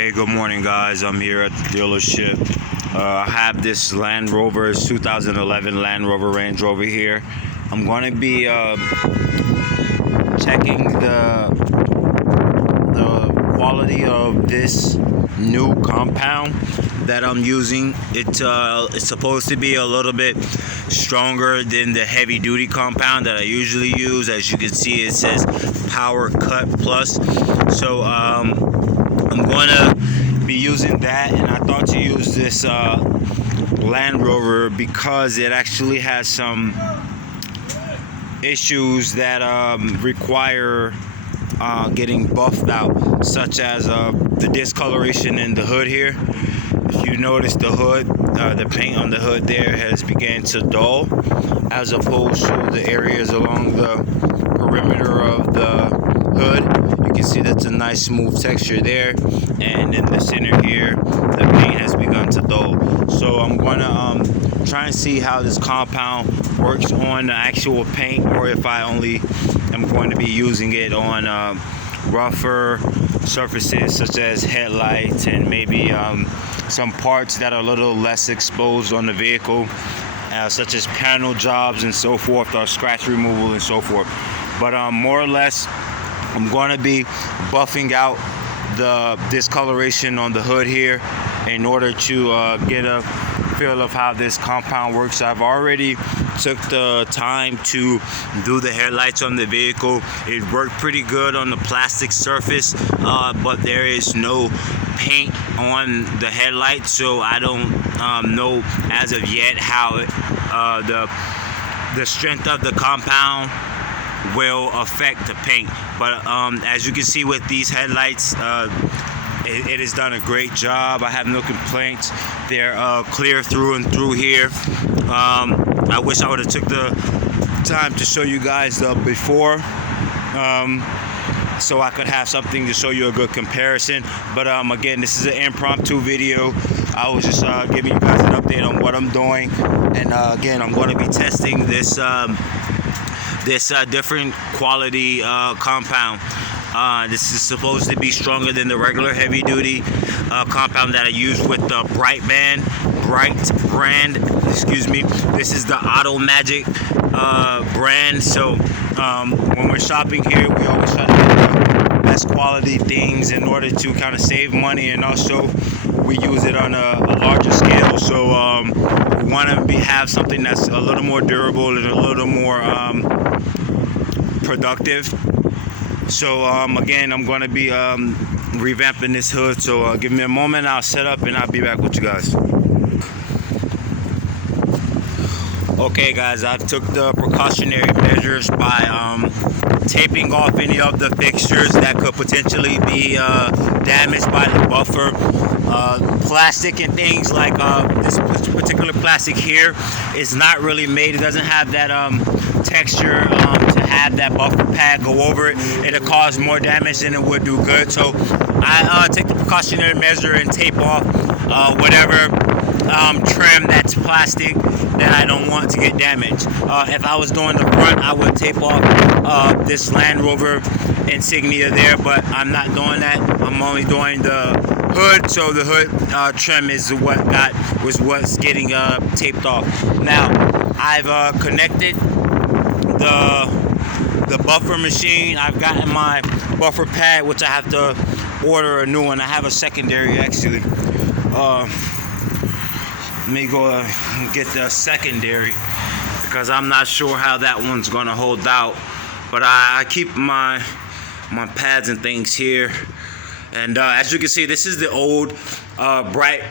Hey, good morning, guys. I'm here at the dealership. I have this Land Rover, 2011 Land Rover Range Rover here. I'm going to be checking the quality of this new compound that I'm using. It's supposed to be a little bit stronger than the heavy duty compound that I usually use. As you can see, it says Power Cut Plus. So I'm gonna be using that, and I thought to use this Land Rover because it actually has some issues that require getting buffed out, such as the discoloration in the hood here. If you notice, the hood, the paint on the hood there has begun to dull, as opposed to the areas along the perimeter of the hood. You can see that's a nice smooth texture there, and in the center here the paint has begun to dull. So I'm gonna try and see how this compound works on the actual paint, or if I only am going to be using it on rougher surfaces such as headlights and maybe some parts that are a little less exposed on the vehicle, such as panel jobs and so forth, or scratch removal and so forth. But more or less, I'm going to be buffing out the discoloration on the hood here in order to get a feel of how this compound works. I've already took the time to do the headlights on the vehicle. It worked pretty good on the plastic surface, but there is no paint on the headlights, so I don't know as of yet how the strength of the compound will affect the paint. But as you can see with these headlights, it has done a great job. I have no complaints. They're clear through and through here. I wish I would have took the time to show you guys the before, so I could have something to show you a good comparison. But again, this is an impromptu video. I was just giving you guys an update on what I'm doing, and again, I'm going to be testing this different quality compound. This is supposed to be stronger than the regular heavy duty compound that I use with the Bright brand. Excuse me. This is the Auto Magic brand. So when we're shopping here, we always try to get the best quality things in order to kind of save money, and also we use it on a larger scale. So we want to have something that's a little more durable and a little more productive. So again, I'm going to be revamping this hood. So give me a moment, I'll set up and I'll be back with you guys. Okay guys, I took the precautionary measures by taping off any of the fixtures that could potentially be damaged by the buffer. Plastic and things like this particular plastic here is not really made. It doesn't have that texture to have that buffer pad go over it. It'll cause more damage than it would do good. So I take the precautionary measure and tape off whatever trim that's plastic that I don't want to get damaged. If I was doing the front, I would tape off this Land Rover insignia there, but I'm not doing that. I'm only doing the hood, so the hood trim is what's getting taped off. Now I've connected the buffer machine. I've gotten my buffer pad, which I have to order a new one. I have a secondary actually. Let me go and get the secondary because I'm not sure how that one's gonna hold out. But I keep my pads and things here. And as you can see, this is the old Bright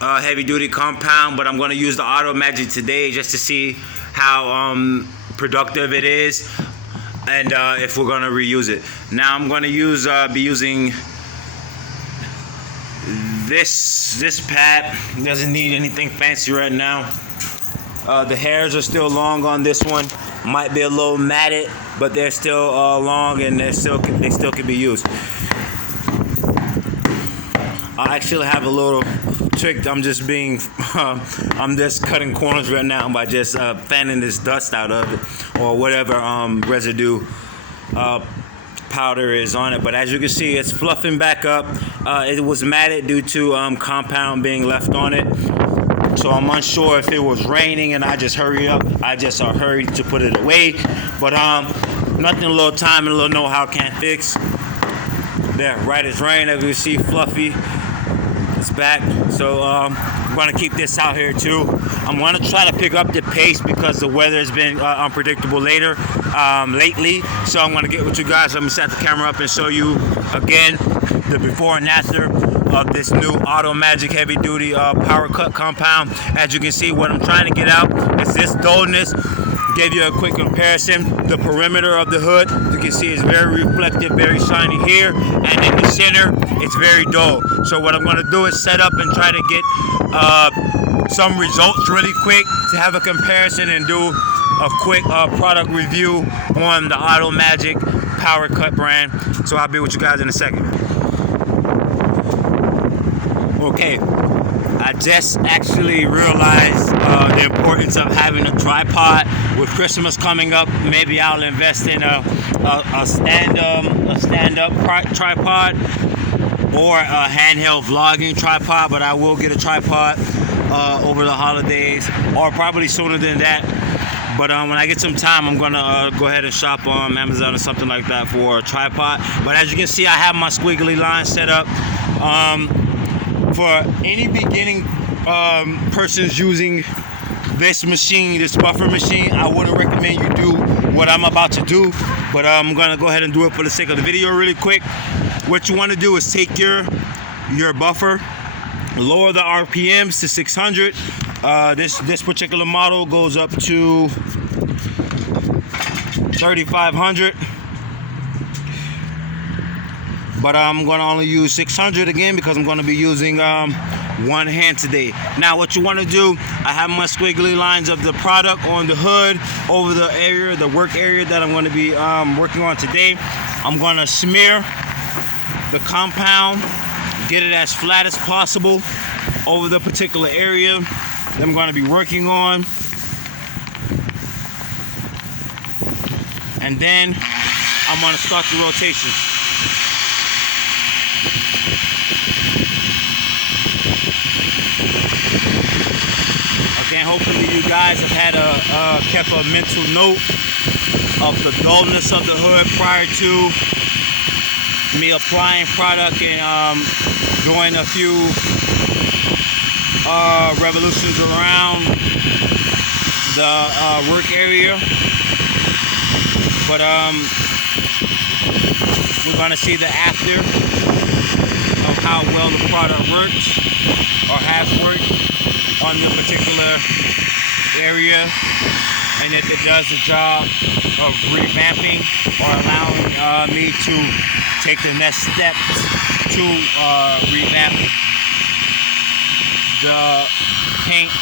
heavy duty compound, but I'm gonna use the Auto Magic today just to see how productive it is, and if we're gonna reuse it. Now I'm gonna be using this pad. It doesn't need anything fancy right now. The hairs are still long on this one. Might be a little matted, but they're still long, and they still can be used. I actually have a little trick. I'm just cutting corners right now by just fanning this dust out of it, or whatever residue powder is on it. But as you can see, it's fluffing back up. It was matted due to compound being left on it. So I'm unsure if it was raining and I just hurried up. I just hurried to put it away. But nothing a little time and a little know-how can't fix. There, right as rain, as you see, fluffy. It's back. So I'm gonna keep this out here too. I'm gonna try to pick up the pace because the weather has been unpredictable lately. So I'm gonna get with you guys. Let me set the camera up and show you again the before and after of this new Auto Magic heavy duty power cut compound. As you can see, what I'm trying to get out is this dullness. Give you a quick comparison. The perimeter of the hood, you can see, is very reflective, very shiny here, and in the center it's very dull. So what I'm going to do is set up and try to get some results really quick to have a comparison and do a quick product review on the Auto Magic Power Cut brand. So I'll be with you guys in a second. Okay, I just actually realized the importance of having a tripod. With Christmas coming up, maybe I'll invest in a stand-up tripod or a handheld vlogging tripod. But I will get a tripod over the holidays, or probably sooner than that. But when I get some time, I'm gonna go ahead and shop on Amazon or something like that for a tripod. But as you can see, I have my squiggly line set up. For any beginning persons using this machine, this buffer machine, I wouldn't recommend you do what I'm about to do, but I'm gonna go ahead and do it for the sake of the video really quick. What you want to do is take your buffer, lower the RPMs to 600. This particular model goes up to 3,500. But I'm going to only use 600 again because I'm going to be using one hand today. Now what you want to do, I have my squiggly lines of the product on the hood over the area, the work area that I'm going to be working on today. I'm going to smear the compound, get it as flat as possible over the particular area that I'm going to be working on. And then I'm going to start the rotation. Again, hopefully you guys have had kept a mental note of the dullness of the hood prior to me applying product and doing a few revolutions around the work area. But we're going to see the after of how well the product works or has worked on the particular area, and if it does the job of revamping or allowing me to take the next steps to revamp the paint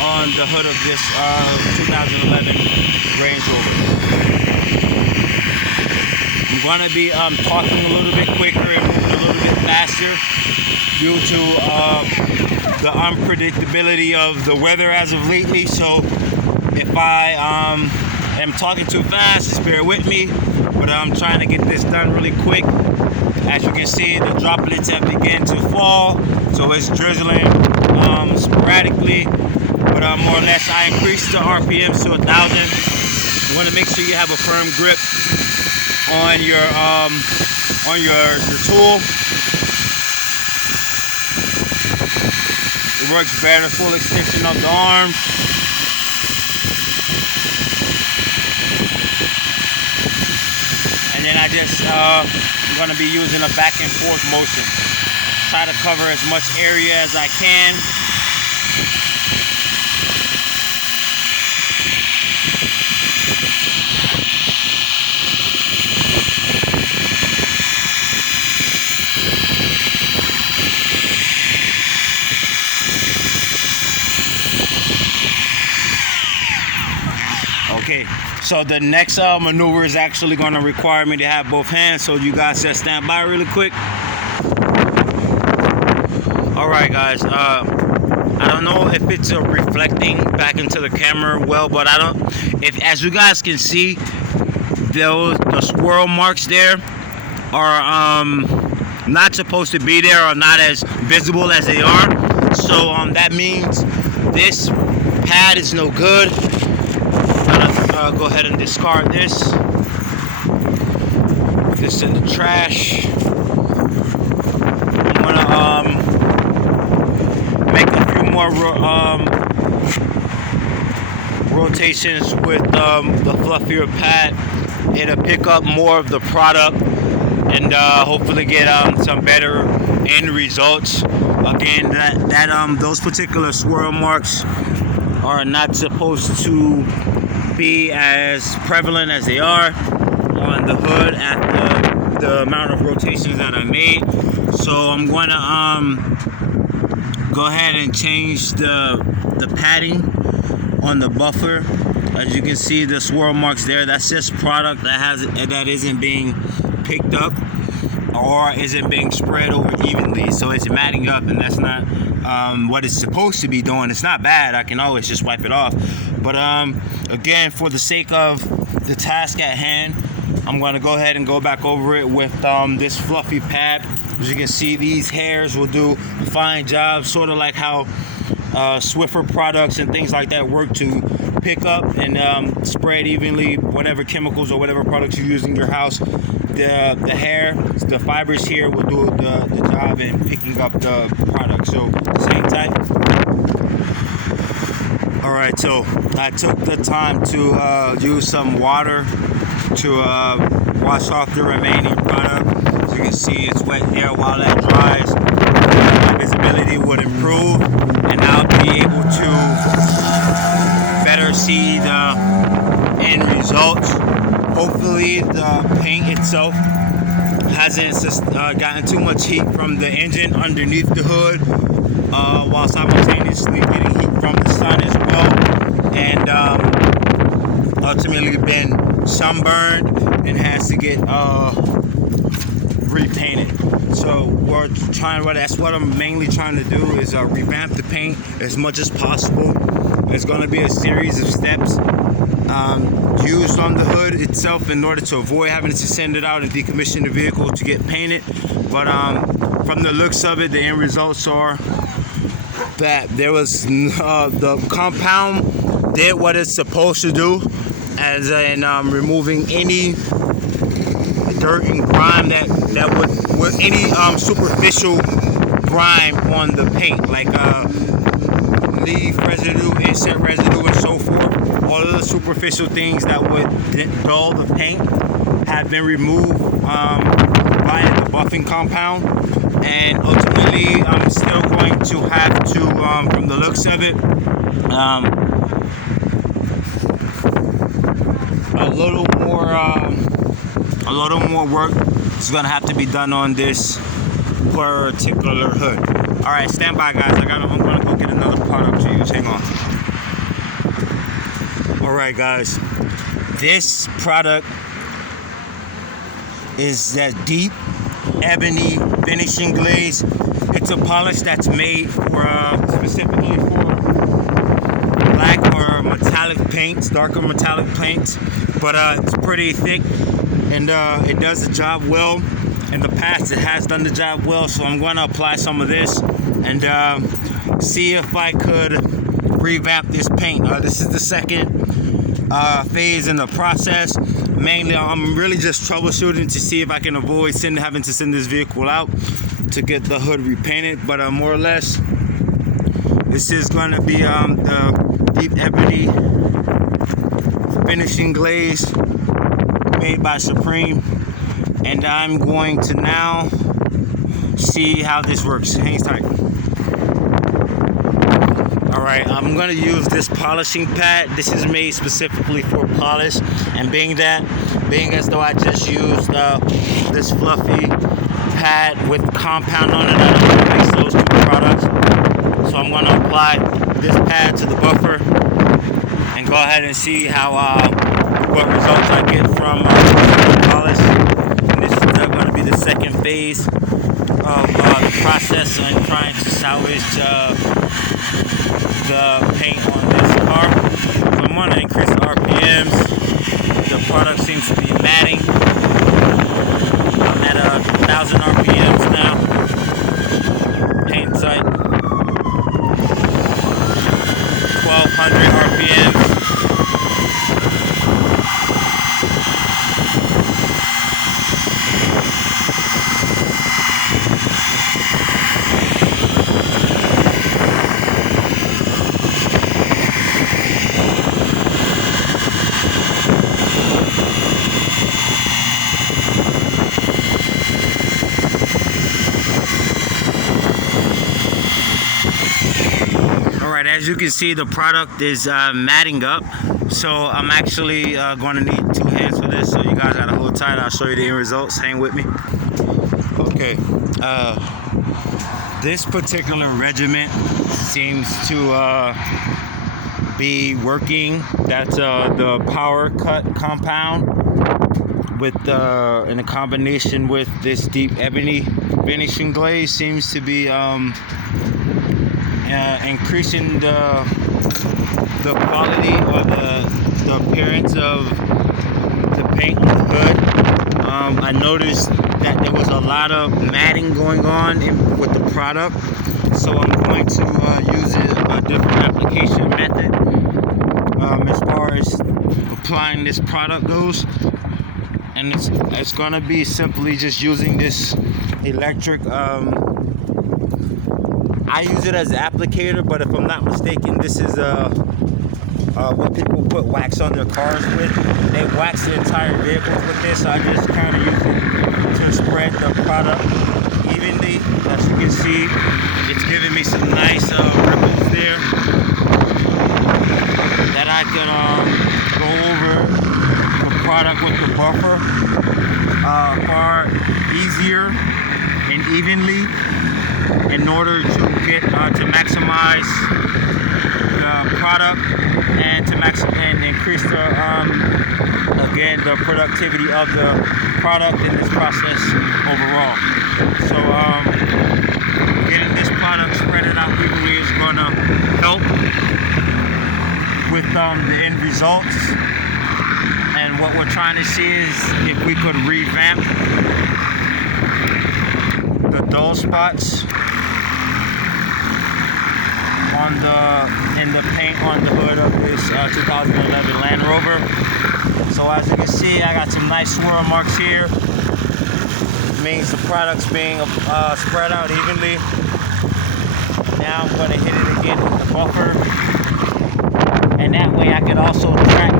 on the hood of this 2011 Range Rover. I'm going to be talking a little bit quicker and moving a little bit faster due to the unpredictability of the weather as of lately. So if I am talking too fast, just bear with me. But I'm trying to get this done really quick. As you can see, the droplets have begun to fall, so it's drizzling sporadically. But more or less, I increased the RPMs to 1,000. You want to make sure you have a firm grip on your tool. It works better, full extension of the arm. And then I just I'm going to be using a back and forth motion. Try to cover as much area as I can. Okay, so the next maneuver is actually going to require me to have both hands, so you guys just stand by really quick. All right, guys, I don't know if it's reflecting back into the camera well, but as you guys can see, the swirl marks there are not supposed to be there, or not as visible as they are. So that means this pad is no good. I'm gonna go ahead and discard this. Put this in the trash. I'm gonna make a few more rotations with the fluffier pad. It'll pick up more of the product and hopefully get some better end results. Again, those particular swirl marks are not supposed to be as prevalent as they are on the hood at the amount of rotations that I made. So I'm going to go ahead and change the padding on the buffer. As you can see, the swirl marks there, that's just product that isn't being picked up or isn't being spread over evenly, so it's matting up, and that's not what it's supposed to be doing. It's not bad, I can always just wipe it off, but again, for the sake of the task at hand, I'm going to go ahead and go back over it with this fluffy pad. As you can see, these hairs will do a fine job, sort of like how Swiffer products and things like that work to pick up and spread evenly whatever chemicals or whatever products you use in your house. The hair, the fibers here will do the job in picking up the product. So same type. Alright, so I took the time to use some water to wash off the remaining product. As you can see, it's wet there. While that dries, my visibility would improve, and I'll be able to better see the end results. Hopefully the paint itself hasn't gotten too much heat from the engine underneath the hood, while simultaneously getting heat from the sun as well, and ultimately been sunburned and has to get repainted. So that's what I'm mainly trying to do, is revamp the paint as much as possible. There's going to be a series of steps used on the hood itself in order to avoid having to send it out and decommission the vehicle to get painted. But from the looks of it, the end results are that there was the compound did what it's supposed to do, as in removing any dirt and grime that would any superficial grime on the paint, like leaf residue, insect residue, and so forth. All of the superficial things that would dull the paint have been removed via the buffing compound, and ultimately I'm still going to have to, from the looks of it, a little more work is gonna have to be done on this particular hood. All right, stand by, guys. I'm gonna go get another product to use. Hang on. All right, guys. This product is that deep ebony finishing glaze. It's a polish that's made for specifically for black or metallic paints, darker metallic paints, but it's pretty thick, and it does the job well. In the past, it has done the job well, so I'm going to apply some of this and see if I could revamp this paint. This is the second phase in the process. Mainly, I'm really just troubleshooting to see if I can avoid having to send this vehicle out to get the hood repainted. But more or less, this is going to be the deep ebony finishing glaze made by Supreme, and I'm going to now see how this works. Hang tight. Alright, I'm going to use this polishing pad. This is made specifically for polish, and being as though I just used this fluffy pad with compound on it, I don't want to mix those two products. So I'm going to apply this pad to the buffer and go ahead and see how what results I get from the polish. And this is going to be the second phase of the process on trying to salvage the paint on this car. So I'm going to increase the RPMs the product seems to be matting. I'm at 1,000 RPMs now. Hang tight. 1,200 RPMs. Alright, as you can see, the product is matting up, so I'm actually going to need 2 hands for this, so you guys gotta hold tight. I'll show you the end results. Hang with me. Okay, this particular regiment seems to be working. That's the power cut compound with in a combination with this deep ebony finishing glaze seems to be increasing the quality or the appearance of the paint on the hood. I noticed that there was a lot of matting going on with the product, so I'm going to use a different application method as far as applying this product goes, and it's going to be simply just using this electric I use it as an applicator, but if I'm not mistaken, this is what people put wax on their cars with. They wax the entire vehicle with this, so I just kind of use it to spread the product evenly. As you can see, it's giving me some nice ripples there that I can go over the product with the buffer far easier and evenly, in order to get to maximize the product and to increase the again the productivity of the product in this process overall. So getting this product spread out evenly is going to help with the end results. And what we're trying to see is if we could revamp the dull spots in the paint on the hood of this 2011 Land Rover. So as you can see, I got some nice swirl marks here. It means the product's being spread out evenly. Now I'm going to hit it again with the buffer, and that way I can also track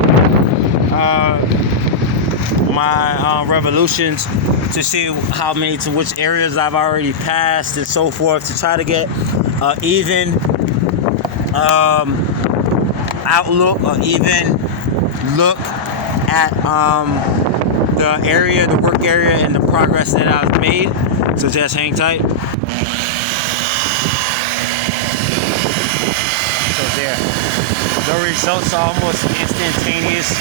my revolutions to see how many to which areas I've already passed and so forth, to try to get even outlook or even look at the area, the work area, and the progress that I've made. So just hang tight. So there, the results are almost instantaneous.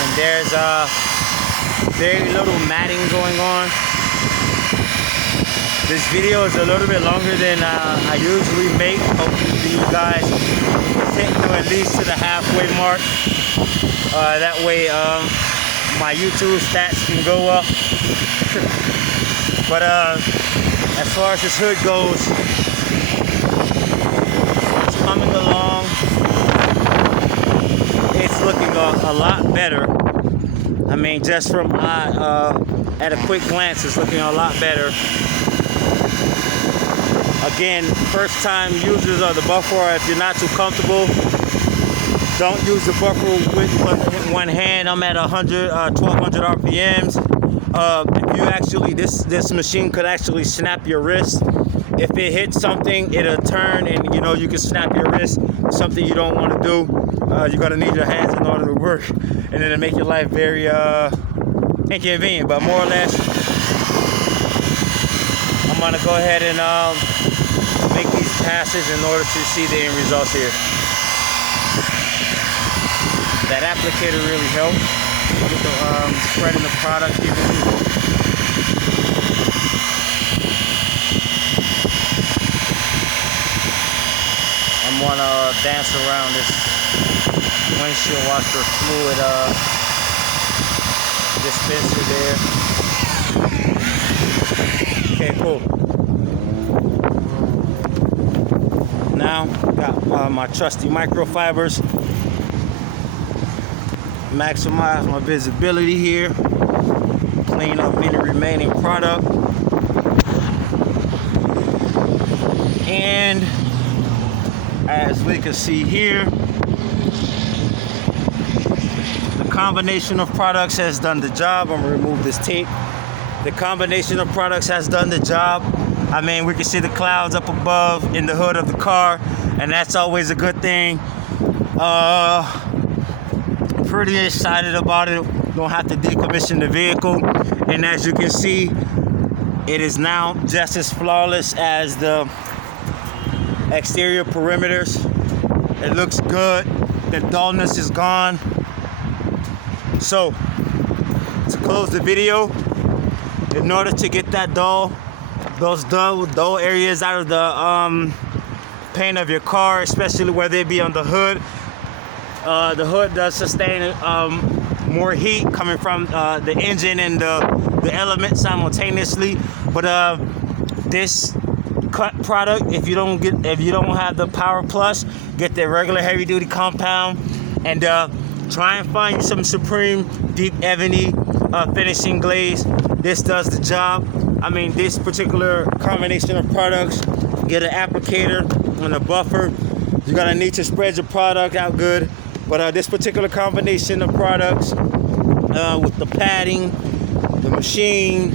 And there's very little matting going on. This video is a little bit longer than I usually make. Hopefully you guys hit at least to the halfway mark. That way my YouTube stats can go up. But as far as this hood goes, it's coming along. It's looking a lot better. I mean, just from at a quick glance, it's looking a lot better. Again, first time users of the buffer, if you're not too comfortable, don't use the buffer with one hand. I'm at 1,200 RPMs. If you actually, this machine could actually snap your wrist. If it hits something, it'll turn, and you know you can snap your wrist. Something you don't want to do. You're gonna need your hands in order to work, and it'll make your life very inconvenient. But more or less, I'm gonna go ahead and make these passes in order to see the end results here. That applicator really helped with the spreading the product evenly. dance around this windshield washer fluid dispenser there. Okay, cool. Now got my trusty microfibers. Maximize my visibility here. Clean up any remaining product. And as we can see here, the combination of products has done the job. I'm gonna remove this tape. The combination of products has done the job. I mean, we can see the clouds up above in the hood of the car, and that's always a good thing. Pretty excited about it. Don't have to decommission the vehicle, and as you can see, it is now just as flawless as the exterior perimeters. It looks good. The dullness is gone. So to close the video, in order to get that those dull areas out of the paint of your car, especially whether it be on the hood does sustain more heat coming from the engine and the element simultaneously. But this cut product, if you don't have the Power Plus, get the regular heavy duty compound, and try and find you some Supreme Deep Ebony finishing glaze. This does the job. I mean, this particular combination of products, get an applicator and a buffer. You're gonna need to spread your product out good, but this particular combination of products with the padding, the machine,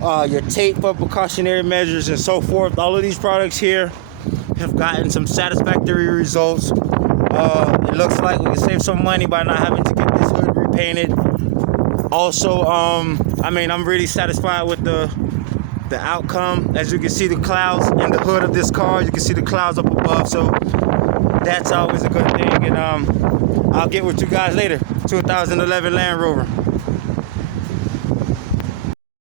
your tape for precautionary measures and so forth, all of these products here have gotten some satisfactory results. It looks like we can save some money by not having to get this hood repainted. Also, I mean, I'm really satisfied with the outcome. As you can see, the clouds in the hood of this car, you can see the clouds up above, so that's always a good thing. And I'll get with you guys later. 2011 Land Rover.